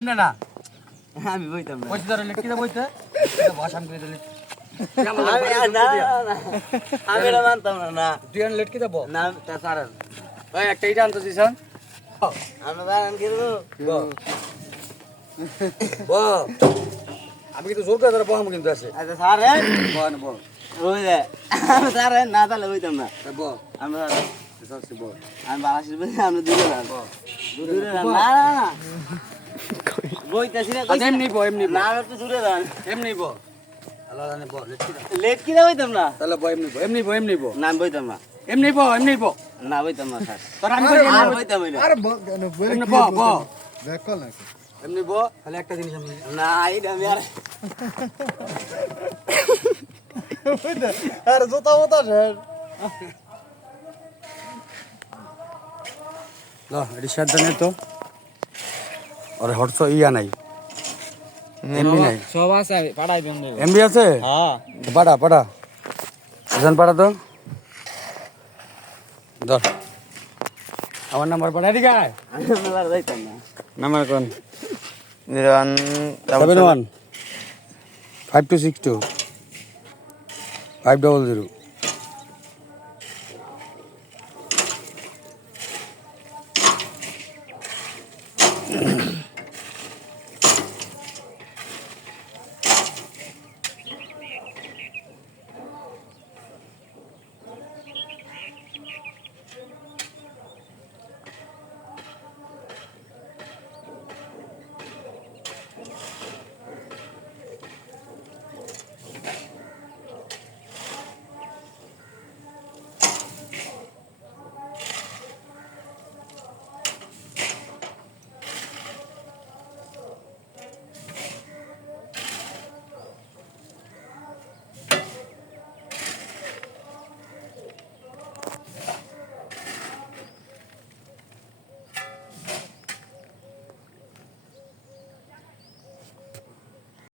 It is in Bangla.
না না আমি বইতাম না পয়সা ধরে লিখতে বইতে ভাষাম করে দিলে আমি না মানতাম না তুই আন লিখতে দেবো না তা সারেন ভাই একটা ইটা আনতো দিছান আমরা জানেন কিন্তু ব আমি কিন্তু জোর করে ধরে বহাম কিন্তু আছে আচ্ছা সারেন বহান ব ওই যে আমরা সারেন না তাহলে বইতাম না ব আমরা সবসে ব আমি বালাসির বই আমরা দূরে যান দূরে যান না না না বইতাছি না আচ্ছা এমনি ব এমনি ব না একটু দূরে যান এমনি ব আল্লাহ জানে ব লিখতে লেট কি না বইতাম না তাহলে ব এমনি ব এমনি ব না আমি বইতাম না এমনি ব না বইতাম না স্যার তোর আমি আর বইতাম না আরে এমনি ব ব্যাক কল নাকি এমনি ব খালি একটা জিনিস আমি না এইটা আমি আর আরে জোতা মতো স্যার ল এটি সাবধানে তো আর হটস ইয়া নাই এমবি নাই সব আছে পাড়াই দেন এমবি আছে হ্যাঁ পাড়া এজন পাড়া তো ধর আমার নাম্বার পাড়া এদিকে আয় আমি আর যাইতাম না নাম্বার কোন 01 71 5262 500